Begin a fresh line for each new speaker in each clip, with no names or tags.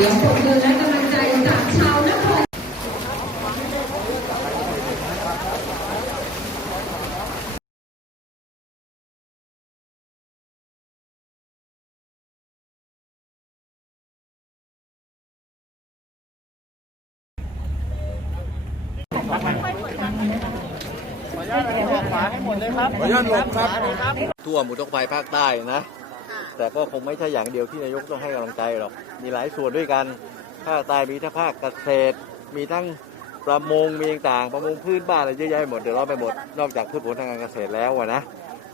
ียงปรบมือและกำลังใจจากชาวนคร
ปล่อยให้หมดเลยครับ
ทั่วหมุทกภัยภาคใต้นะ แต่ก็คงไม่ใช่อย่างเดียวที่นายกต้องให้กำลังใจหรอก มีหลายส่วนด้วยกัน ภาคใต้มีทั้งภาคเกษตร มีทั้งประมง มีต่างประมงพื้นบ้านอะไรเยอะแยะไปหมด เดือดร้อนไปหมด นอกจากพืชผลทางการเกษตรแล้วนะ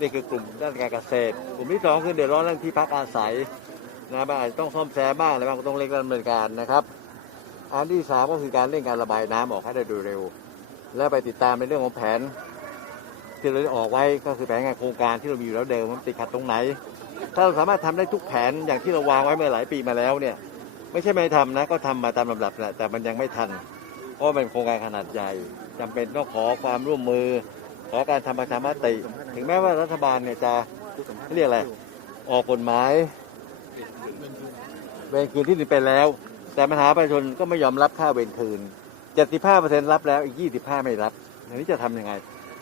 นี่คือกลุ่มด้านการเกษตร กลุ่มที่สองคือเดือดร้อนเรื่องที่พักอาศัยนะบางอาจจะต้องซ่อมแซมบ้างอะไรบ้างก็ต้องเร่งดำเนินการนะครับ อันที่สามก็คือการเร่งการระบายน้ำออกให้ได้โดยเร็ว และไปติดตามในเรื่องของแผน ที่เราได้ออกไว้ก็คือแผนงานโครงการที่เรามีอยู่แล้วเดิมมันติดขัดตรงไหน ถ้าเราสามารถทำได้ทุกแผนอย่างที่เราวางไว้เมื่อหลายปีมาแล้วเนี่ย ไม่ใช่ไม่ทำนะก็ทำมาตามลำดับแหละแต่มันยังไม่ทันเพราะมันเป็นโครงการขนาดใหญ่จำเป็นต้องขอความร่วมมือ ขอการทำประชามติ ถึงแม้ว่ารัฐบาลเนี่ยจะเรียกอะไรออกกฎหมายเวรคืนที่ดินไปแล้ว แต่ปัญหาประชาชนก็ไม่ยอมรับค่าเวรคืน75%รับแล้วอีก 25 ไม่รับอันนี้จะทำยังไง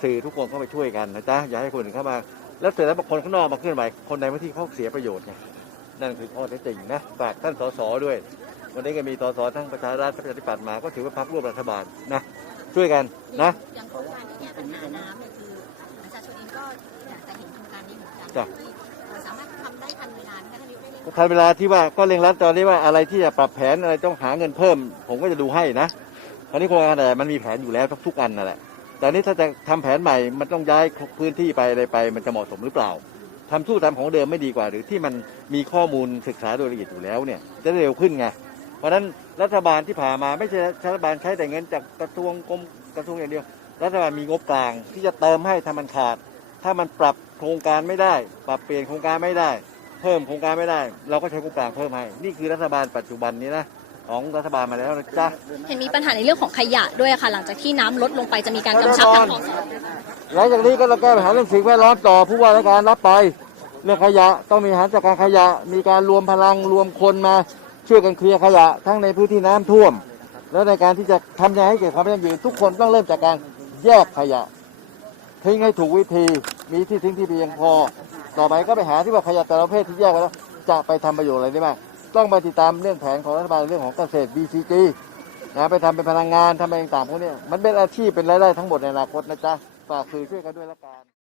สื่อทุกคนเข้าไปช่วยกันนะจ๊ะอย่าให้คนอื่นเข้ามา แล้วเสร็จแล้วบางคนข้างนอกมาเคลื่อนไหวคนในพื้นที่เขาเสียประโยชน์ไงนั่นคือข้อเท็จจริงนะฝากท่านสสด้วย วันนี้ก็มีสสทั้งประชารัฐประชาธิปัตย์มาก็ถือว่าพักร่วมรัฐบาลนะช่วยกันนะ
อย่างโครงการที่แก้ปัญหาน้ำเนี่ยคือประชาชนเองก็อยากจะเห็นโครงการนี้เหมือนกัน
จ้ะ
ที่เอ่อสามารถทำได้ทันเวลาไหมคะท่านนายกได้ไหม
ทันเวลาที่ว่าก็เร่งรัดตอนนี้ว่าอะไรที่จะปรับแผนอะไรต้องหาเงินเพิ่ม ผมก็จะดูให้นะตอนนี้โครงการแต่มันมีแผนอยู่แล้วทุกๆอันนั่นแหละ แต่นี่ถ้าจะทำแผนใหม่มันต้องย้ายพื้นที่ไปอะไรไป มันจะเหมาะสมหรือเปล่าทำสู้ตามของเดิมไม่ดีกว่า หรือที่มันมีข้อมูลศึกษาโดยละเอียดอยู่แล้วเนี่ยจะเร็วขึ้นไงเพราะฉะนั้นรัฐบาลที่ผ่านมาไม่ใช่รัฐบาลใช้แต่เงินจากกระทรวงกรมกระทรวงอย่างเดียว รัฐบาลมีงบกลางที่จะเติมให้ถ้ามันขาด ถ้ามันปรับโครงการไม่ได้ ปรับเปลี่ยนโครงการไม่ได้ เพิ่มโครงการไม่ได้ เราก็ใช้งบกลางเพิ่มให้ นี่คือรัฐบาลปัจจุบันนี้นะ ของรัฐบาลมาแล้วนะจ๊ะ
เห็นมีปัญหาในเรื่องของขยะด้วยค่ะ หลังจากที่น้ำลดลงไปจะมีการกำชับทางของ
หลังจากนี้ก็เราแก้ปัญหาเรื่องสิ่งแวดล้อมต่อผู้ว่าราชการรับไป เรื่องขยะต้องมีหารจัดการขยะ มีการรวมพลังรวมคนมาช่วยกันเคลียร์ขยะทั้งในพื้นที่น้ำท่วม แล้วในการที่จะทำยังไงให้เกิดความยั่งยืนทุกคนต้องเริ่มจากการแยกขยะ ทิ้งให้ถูกวิธีมีที่ทิ้งที่เพียงพอ ต่อไปก็ไปหาที่ว่าขยะแต่ละประเภทที่แยกไปแล้วจะไปทำประโยชน์อะไรได้บ้าง ต้องมาติดตามเรื่องแผนของรัฐบาลเรื่องของเกษตร BCG นะไปทำเป็นพลังงานทำอะไรต่างพวกเนี้ยมันเป็นอาชีพเป็นรายได้ทั้งหมดในอนาคตนะจ๊ะฝากสื่อช่วยกันด้วยละกัน